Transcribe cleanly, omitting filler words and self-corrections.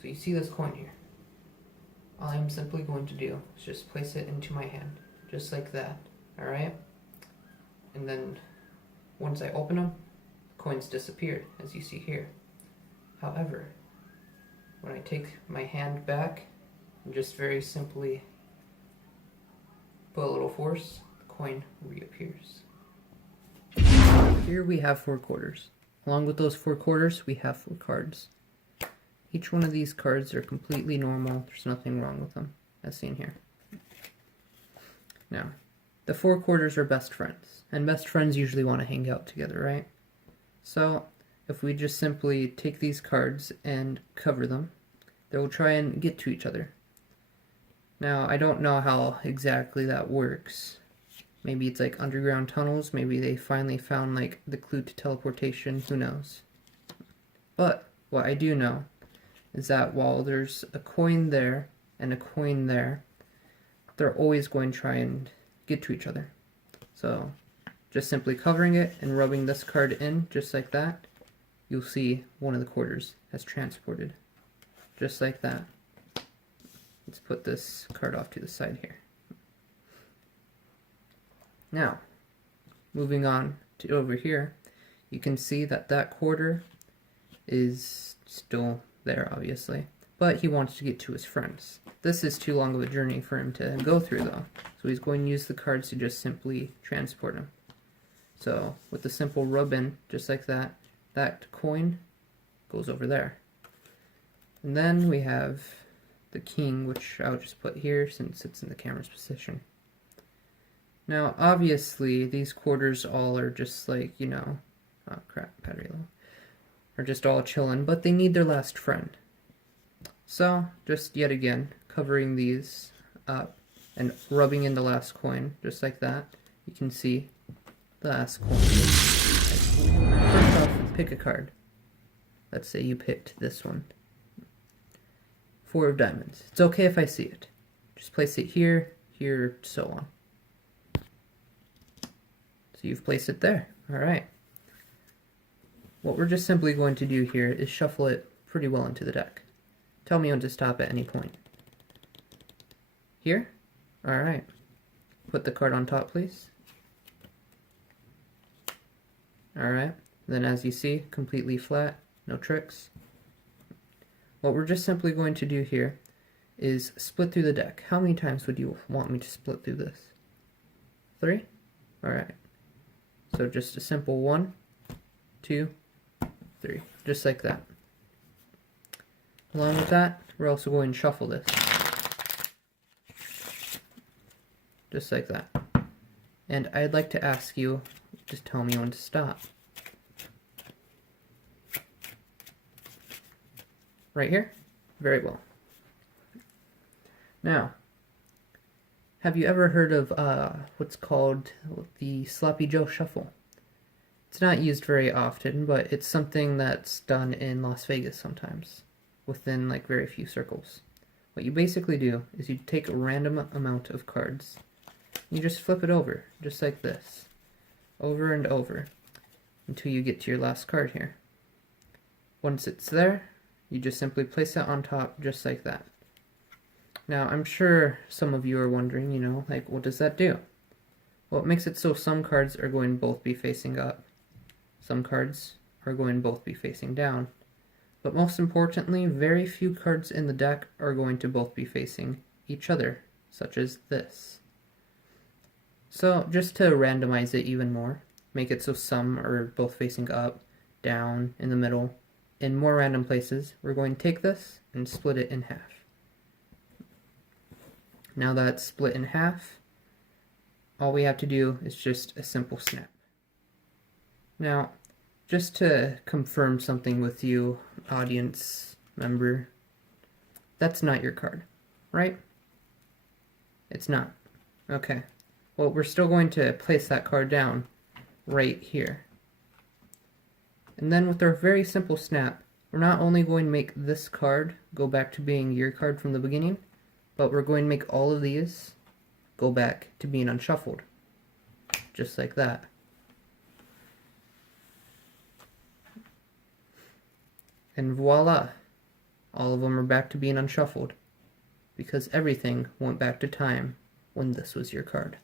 So you see this coin here. All I'm simply going to do is just place it into my hand, just like that, alright? And then once I open them, the coins disappeared, as you see here. However, when I take my hand back and just very simply put a little force, the coin reappears. Here we have 4 quarters. Along with those 4 quarters, we have 4 cards. Each one of these cards are completely normal. There's nothing wrong with them, as seen here. Now, the 4 quarters are best friends, and best friends usually want to hang out together, right? So, if we just simply take these cards and cover them, they will try and get to each other. Now, I don't know how exactly that works. Maybe it's like underground tunnels, maybe they finally found like the clue to teleportation, who knows. But, what I do know is that while there's a coin there and a coin there, they're always going to try and get to each other. So, just simply covering it and rubbing this card in, just like that, you'll see one of the quarters has transported. Just like that. Let's put this card off to the side here. Now, moving on to over here, you can see that that quarter is still there, obviously, but he wants to get to his friends. This is too long of a journey for him to go through, though, so he's going to use the cards to just simply transport him. So, with the simple rub in, just like that, that coin goes over there. And then we have the king, which I'll just put here since it's in the camera's position. Now, obviously, these quarters all are just like, you know, oh crap, battery low, are just all chilling, but they need their last friend. So, just yet again, covering these up and rubbing in the last coin, just like that, you can see the last coin. First off, pick a card. Let's say you picked this one. 4 of diamonds. It's okay if I see it. Just place it here, here, so on. So you've placed it there. Alright. What we're just simply going to do here is shuffle it pretty well into the deck. Tell me when to stop at any point. Here? Alright. Put the card on top, please. Alright. Then as you see, completely flat, no tricks. What we're just simply going to do here is split through the deck. How many times would you want me to split through this? 3? Alright. So just a simple 1, 2, 3. Just like that. Along with that, we're also going to shuffle this. Just like that. And I'd like to ask you, just tell me when to stop. Right here? Very well. Now, have you ever heard of what's called the Sloppy Joe Shuffle? It's not used very often, but it's something that's done in Las Vegas sometimes, within like very few circles. What you basically do is you take a random amount of cards, and you just flip it over, just like this, over and over, until you get to your last card here. Once it's there, you just simply place it on top, just like that. Now, I'm sure some of you are wondering, you know, like, what does that do? Well, it makes it so some cards are going to both be facing up. Some cards are going to both be facing down. But most importantly, very few cards in the deck are going to both be facing each other, such as this. So, just to randomize it even more, make it so some are both facing up, down, in the middle, in more random places, we're going to take this and split it in half. Now that it's split in half, all we have to do is just a simple snap. Now, just to confirm something with you, audience member, that's not your card, right? It's not. Okay. Well, we're still going to place that card down right here. And then with our very simple snap, we're not only going to make this card go back to being your card from the beginning, but we're going to make all of these go back to being unshuffled. Just like that. And voila! all of them are back to being unshuffled, because everything went back to time when this was your card.